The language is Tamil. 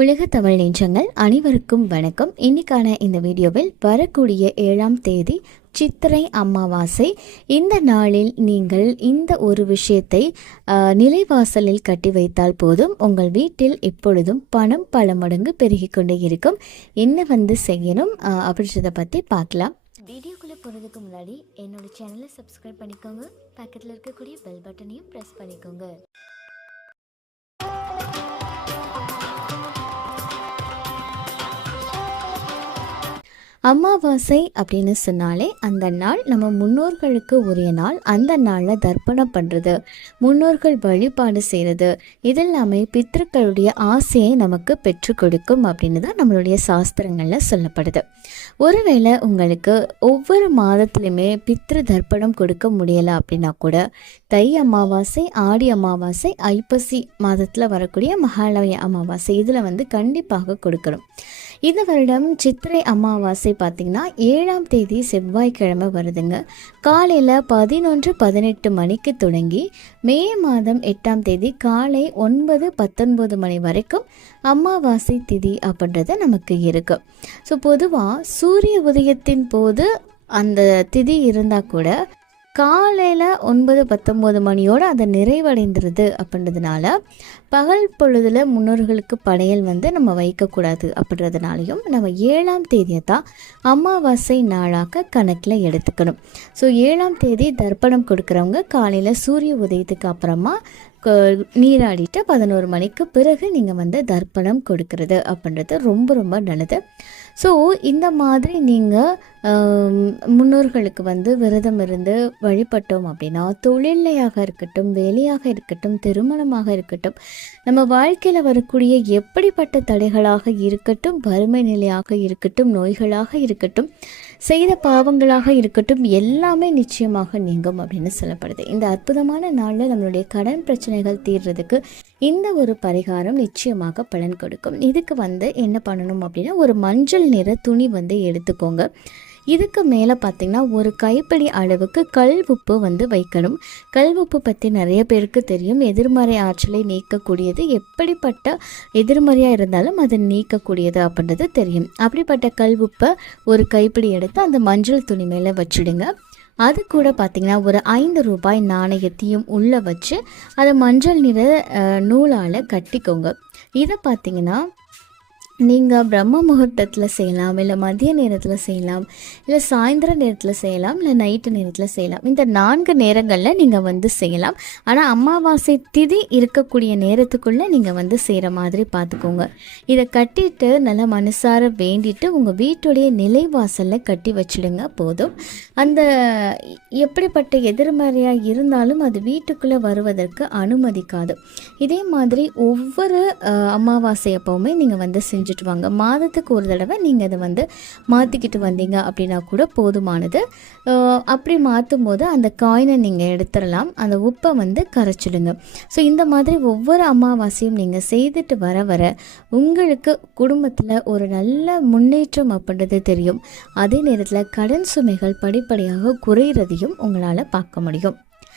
உலக தமிழ் நெஞ்சங்கள் அனைவருக்கும் வணக்கம். இன்னைக்கான இந்த வீடியோவில் வரக்கூடிய ஏழாம் தேதி சித்திரை அமாவாசை. இந்த நாளில் நீங்கள் இந்த ஒரு விஷயத்தை நிலைவாசலில் கட்டி வைத்தால் போதும். உங்கள் வீட்டில் எப்பொழுதும் பணம் பல மடங்கு பெருகி கொண்டே இருக்கும். என்ன வந்து செய்யணும் அப்படின்றத பற்றி பார்க்கலாம். வீடியோக்குள்ளே போகிறதுக்கு முன்னாடி என்னோட சேனலை சப்ஸ்கிரைப் பண்ணிக்கோங்க. பக்கத்தில் இருக்கக்கூடிய பெல் பட்டனையும் ப்ரெஸ் பண்ணிக்கோங்க. அமாவாசை அப்படின்னு சொன்னாலே அந்த நாள் நம்ம முன்னோர்களுக்கு உரிய நாள். அந்த நாளில் தர்ப்பணம் பண்ணுறது முன்னோர்கள் வழிபாடு செய்கிறது இதெல்லாமே பித்திருக்களுடைய ஆசையை நமக்கு பெற்றுக் கொடுக்கும் அப்படின்னு தான் நம்மளுடைய சாஸ்திரங்களில் சொல்லப்படுது. ஒருவேளை உங்களுக்கு ஒவ்வொரு மாதத்துலையுமே பித்ரு தர்ப்பணம் கொடுக்க முடியலை அப்படின்னா கூட தை அமாவாசை ஆடி அமாவாசை ஐப்பசி மாதத்தில் வரக்கூடிய மகாலய அமாவாசை இதில் வந்து கண்டிப்பாக கொடுக்கணும். இந்த வருடம் சித்திரை அமாவாசை பார்த்திங்கன்னா ஏழாம் தேதி செவ்வாய்க்கிழமை வருதுங்க. காலையில் பதினொன்று பதினெட்டு மணிக்கு தொடங்கி மே மாதம் எட்டாம் தேதி காலை ஒன்பது பத்தொன்பது மணி வரைக்கும் அமாவாசை திதி அப்படின்றது நமக்கு இருக்கு. ஸோ பொதுவாக சூரிய உதயத்தின் போது அந்த திதி இருந்தால் கூட காலையில் ஒன்பது பத்தொம்போது மணியோடு அதை நிறைவடைந்துருது அப்படின்றதுனால பகல் பொழுதில் முன்னோர்களுக்கு படையல் வந்து நம்ம வைக்கக்கூடாது அப்படின்றதுனாலையும் நம்ம ஏழாம் தேதியை தான் அமாவாசை நாளாக கணக்கில் எடுத்துக்கணும். ஸோ ஏழாம் தேதி தர்ப்பணம் கொடுக்குறவங்க காலையில் சூரிய உதயத்துக்கு அப்புறமா நீராடிட்டு பதினோரு மணிக்கு பிறகு நீங்கள் வந்து தர்ப்பணம் கொடுக்கறது அப்படின்றது ரொம்ப ரொம்ப நல்லது. ஸோ இந்த மாதிரி நீங்கள் முன்னோர்களுக்கு வந்து விரதம் இருந்து வழிபட்டோம் அப்படின்னா தொழிலையாக இருக்கட்டும் வேலையாக இருக்கட்டும் திருமணமாக இருக்கட்டும் நம்ம வாழ்க்கையில் வரக்கூடிய எப்படிப்பட்ட தடைகளாக இருக்கட்டும் வறுமை நிலையாக இருக்கட்டும் நோய்களாக இருக்கட்டும் செய்த பாவங்களாக இருக்கட்டும் எல்லாமே நிச்சயமாக நீங்கும் அப்படின்னு சொல்லப்படுது. இந்த அற்புதமான நாளில் நம்மளுடைய கடன் பிரச்சனைகள் தீர்றதுக்கு இந்த ஒரு பரிகாரம் நிச்சயமாக பலன் கொடுக்கும். இதுக்கு வந்து என்ன பண்ணணும் அப்படின்னா ஒரு மஞ்சள் நிற துணி வந்து எடுத்துக்கோங்க. இதுக்கு மேலே பார்த்திங்கன்னா ஒரு கைப்பிடி அளவுக்கு கல் உப்பு வந்து வைக்கணும். கல் உப்பு பற்றி நிறைய பேருக்கு தெரியும். எதிர்மறை ஆற்றலை நீக்கக்கூடியது. எப்படிப்பட்ட எதிர்மறையாக இருந்தாலும் அதை நீக்கக்கூடியது அப்படின்றது தெரியும். அப்படிப்பட்ட கல் உப்பை ஒரு கைப்பிடி எடுத்து அந்த மஞ்சள் துணி மேலே வச்சுடுங்க. அது கூட பார்த்திங்கன்னா ஒரு ஐந்து ரூபாய் நாணயத்தையும் உள்ளே வச்சு அதை மஞ்சள் நிற நூலால் கட்டிக்கோங்க. இதை பார்த்திங்கன்னா நீங்கள் பிரம்ம முகூர்த்தத்தில் செய்யலாம் இல்லை மதிய நேரத்தில் செய்யலாம் இல்லை சாயந்தர நேரத்தில் செய்யலாம் இல்லை நைட்டு நேரத்தில் செய்யலாம். இந்த நான்கு நேரங்களில் நீங்கள் வந்து செய்யலாம். ஆனால் அமாவாசை திதி இருக்கக்கூடிய நேரத்துக்குள்ளே நீங்கள் வந்து செய்கிற மாதிரி பார்த்துக்கோங்க இதை கட்டிட்டு நல்லா மனசார வேண்டிட்டு உங்கள் வீட்டுடைய நிலைவாசலில் கட்டி வச்சுடுங்க போதும். அந்த எப்படிப்பட்ட எதிர்மறையாக இருந்தாலும் அது வீட்டுக்குள்ளே வருவதற்கு அனுமதிக்காது. இதே மாதிரி ஒவ்வொரு அமாவாசை அப்போவுமே நீங்கள் வந்து செஞ்சு செஞ்சுட்டு வாங்க. மாதத்துக்கு ஒரு தடவை நீங்கள் அதை வந்து மாற்றிக்கிட்டு வந்தீங்க அப்படின்னா கூட போதுமானது. அப்படி மாற்றும் போது அந்த காயினை நீங்கள் எடுத்துடலாம். அந்த உப்பை வந்து கரைச்சிடுங்க. ஸோ இந்த மாதிரி ஒவ்வொரு அமாவாசையும் நீங்கள் செய்துட்டு வர வர உங்களுக்கு குடும்பத்தில் ஒரு நல்ல முன்னேற்றம் அப்படின்றது தெரியும். அதே நேரத்தில் கடன் சுமைகள் படிப்படியாக குறையிறதையும் உங்களால் பார்க்க முடியும்.